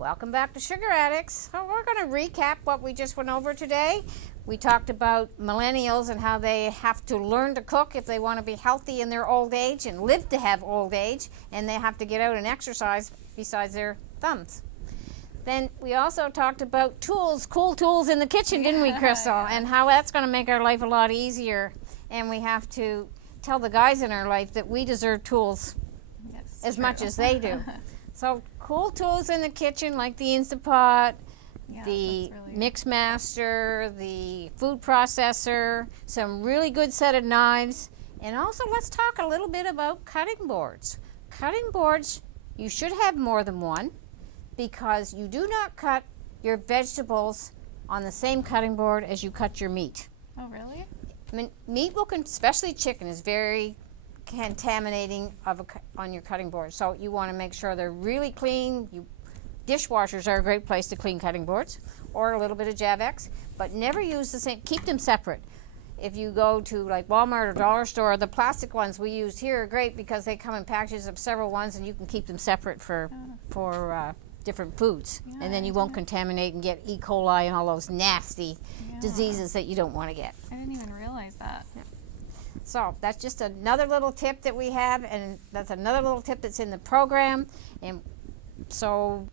Welcome back to Sugar Addicts. So we're going to recap what we just went over today. We talked about millennials and how they have to learn to cook if they want to be healthy in their old age and live to have old age, and they have to get out and exercise besides their thumbs. Then we also talked about tools, cool tools in the kitchen, didn't we, Krystal? And how that's going to make our life a lot easier. And we have to tell the guys in our life that we deserve tools as much as they do. So cool tools in the kitchen like the Instant Pot, the Mix Master, the food processor, some really good set of knives, and also let's talk a little bit about cutting boards. Cutting boards, you should have more than one because you do not cut your vegetables on the same cutting board as you cut your meat. Oh, really? I mean, meat especially chicken, is very contaminating on your cutting board. So you want to make sure they're really clean. Dishwashers are a great place to clean cutting boards, or a little bit of Javex, but never use the same. Keep them separate. If you go to like Walmart or Dollar Store, the plastic ones we used here are great because they come in packages of several ones, and you can keep them separate for different foods, and then you won't contaminate and get E. coli and all those nasty diseases that you don't want to get. I didn't even realize that. Yeah. So that's just another little tip that we have, and that's another little tip that's in the program. And so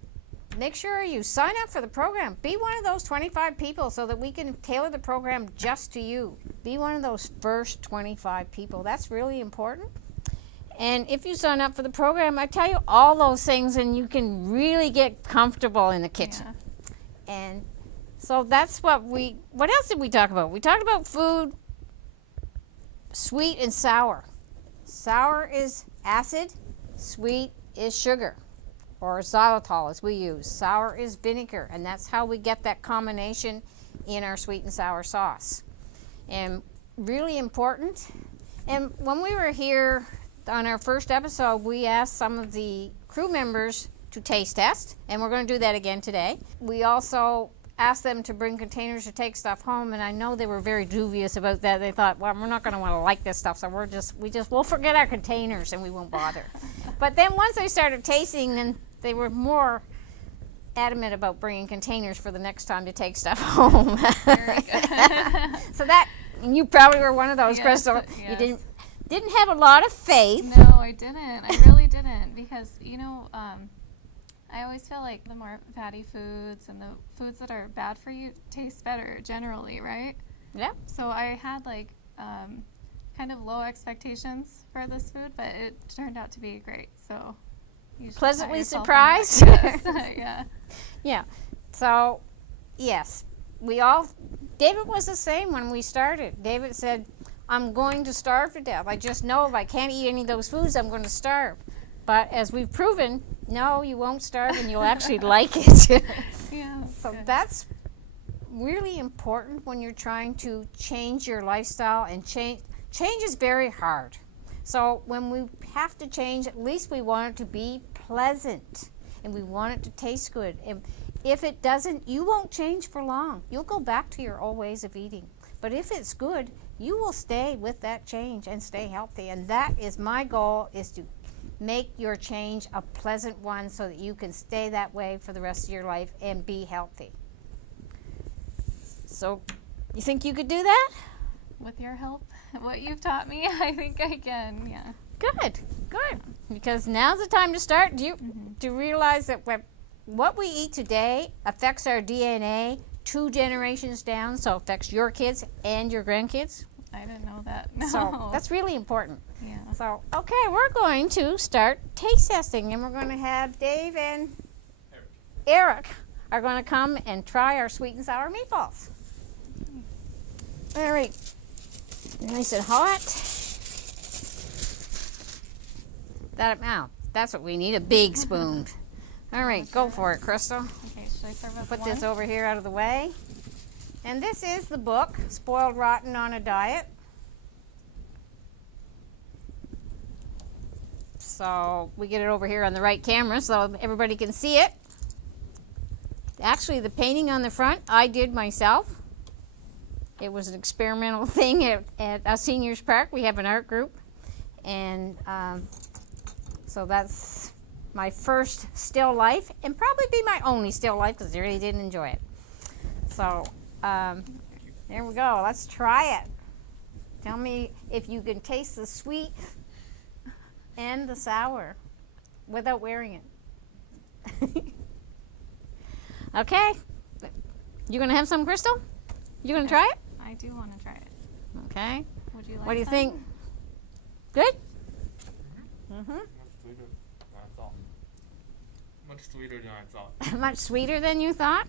make sure you sign up for the program. Be one of those 25 people so that we can tailor the program just to you. Be one of those first 25 people. That's really important. And if you sign up for the program, I tell you all those things, and you can really get comfortable in the kitchen. Yeah. And so that's what else did we talk about? We talked about food. Sweet and sour. Sour is acid, sweet is sugar, or xylitol as we use. Sour is vinegar, and that's how we get that combination in our sweet and sour sauce. And really important. And when we were here on our first episode, we asked some of the crew members to taste test, and we're going to do that again today. We also asked them to bring containers to take stuff home, and I know they were very dubious about that. They thought, well, we're not going to want to like this stuff, so we'll forget our containers and we won't bother. But then once they started tasting, then they were more adamant about bringing containers for the next time to take stuff home. Very good. So you probably were one of those, Yes, Krystal. yes. You didn't have a lot of faith. No, I didn't. I really didn't, because I always feel like the more fatty foods and the foods that are bad for you taste better generally, right? Yeah. So I had kind of low expectations for this food, but it turned out to be great. So you should Pleasantly pat yourself surprised? on the back. Yes. Yeah. Yeah. So, yes, David was the same when we started. David said, I'm going to starve to death. I just know if I can't eat any of those foods, I'm going to starve. But as we've proven, no, you won't starve, and you'll actually like it. Yeah. So good. that's really important when you're trying to change your lifestyle, and change is very hard. So when we have to change, at least we want it to be pleasant, and we want it to taste good. And if it doesn't, you won't change for long. You'll go back to your old ways of eating. But if it's good, you will stay with that change and stay healthy. And that is my goal, is to make your change a pleasant one so that you can stay that way for the rest of your life and be healthy. So, you think you could do that? With your help, what you've taught me, I think I can, yeah. Good. Because now's the time to start to realize that what we eat today affects our DNA 2 generations down, so it affects your kids and your grandkids. I didn't know that. No. So that's really important. Yeah. So, okay, we're going to start taste testing, and we're going to have Dave and Eric are going to come and try our sweet and sour meatballs. All right, nice and hot. That's what we need, a big spoon. All right, go for it, Krystal. Okay, should I start with Put one? this over here out of the way. And this is the book, Spoiled Rotten on a Diet. So we get it over here on the right camera so everybody can see it. Actually, the painting on the front, I did myself. It was an experimental thing at Seniors Park. We have an art group. And so that's my first still life, and probably be my only still life because I really didn't enjoy it. So, there we go. Let's try it. Tell me if you can taste the sweet and the sour without wearing it. Okay. You gonna have some, Krystal? You gonna try it? I do want to try it. Okay. Would you like What do you some? think? Good? Mm-hmm. Much sweeter than I thought. Much sweeter than I thought. Much sweeter than you thought?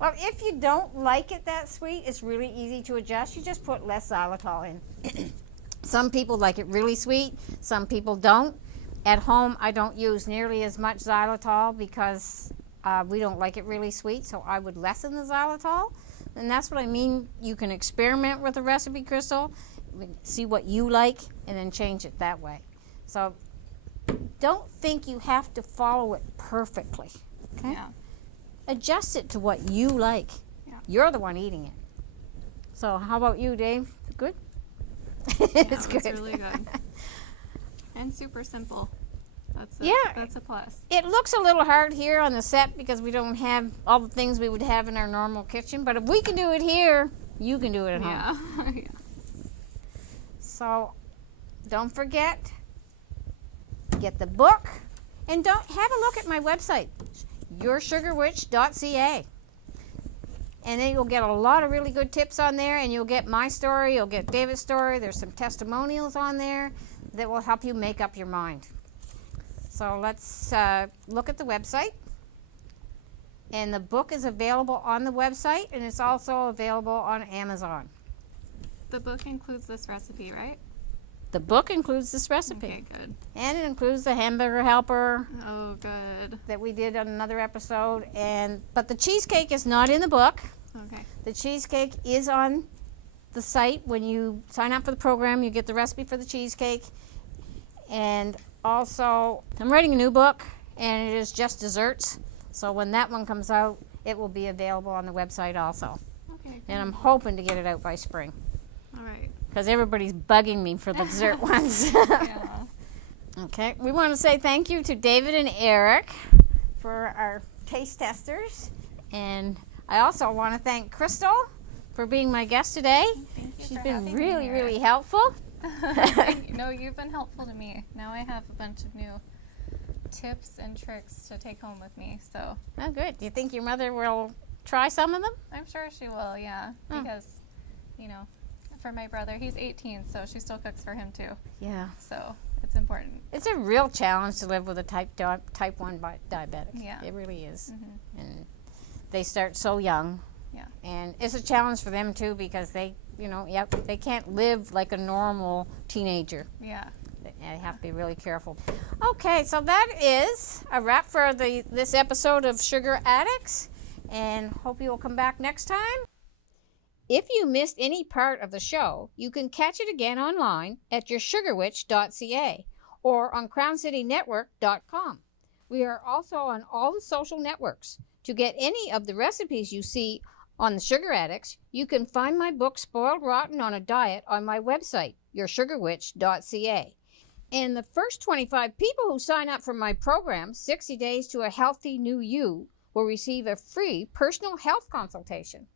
Well, if you don't like it that sweet, it's really easy to adjust. You just put less xylitol in. Some people like it really sweet. Some people don't. At home, I don't use nearly as much xylitol because we don't like it really sweet, so I would lessen the xylitol. And that's what I mean. You can experiment with the recipe, Krystal, see what you like, and then change it that way. So don't think you have to follow it perfectly. Okay? Yeah. Adjust it to what you like. Yeah. You're the one eating it. So how about you, Dave? Good? Yeah, It's it was good. really good. And super simple. Yeah. That's a plus. It looks a little hard here on the set because we don't have all the things we would have in our normal kitchen. But if we can do it here, you can do it at home. Yeah. Yeah. So don't forget, get the book, and don't have a look at my website, yoursugarwitch.ca. And then you'll get a lot of really good tips on there, and you'll get my story, you'll get David's story. There's some testimonials on there that will help you make up your mind. So let's look at the website. And the book is available on the website, and it's also available on Amazon. The book includes this recipe, right? The book includes this recipe. Okay, good. And it includes the hamburger helper Oh, good. that we did on another episode. But the cheesecake is not in the book. Okay. The cheesecake is on the site. When you sign up for the program, you get the recipe for the cheesecake. And also, I'm writing a new book, and it is just desserts. So when that one comes out, it will be available on the website also. Okay. And I'm hoping to get it out by spring, All right. because everybody's bugging me for the dessert ones. Yeah. Okay, we want to say thank you to David and Eric for our taste testers. And I also want to thank Krystal for being my guest today. Thank you She's for been having me really, here. really helpful. No, you've been helpful to me. Now I have a bunch of new tips and tricks to take home with me. So Oh, good. Do you think your mother will try some of them? I'm sure she will, yeah. Oh. Because, you know, for my brother, he's 18, so she still cooks for him too. Yeah. So it's important. It's a real challenge to live with a type 1 diabetic. Yeah. It really is. Mm-hmm. And they start so young. Yeah. And it's a challenge for them too, because they, they can't live like a normal teenager. Yeah. I have to be really careful. Okay, so that is a wrap for this episode of Sugar Addicts, and hope you will come back next time. If you missed any part of the show, you can catch it again online at yoursugarwitch.ca or on crowncitynetwork.com. We are also on all the social networks. To get any of the recipes you see on the Sugar Addicts, you can find my book Spoiled Rotten on a Diet on my website, yoursugarwitch.ca. And the first 25 people who sign up for my program, 60 Days to a Healthy New You, will receive a free personal health consultation.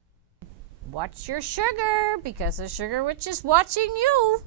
Watch your sugar, because the Sugar Witch is watching you.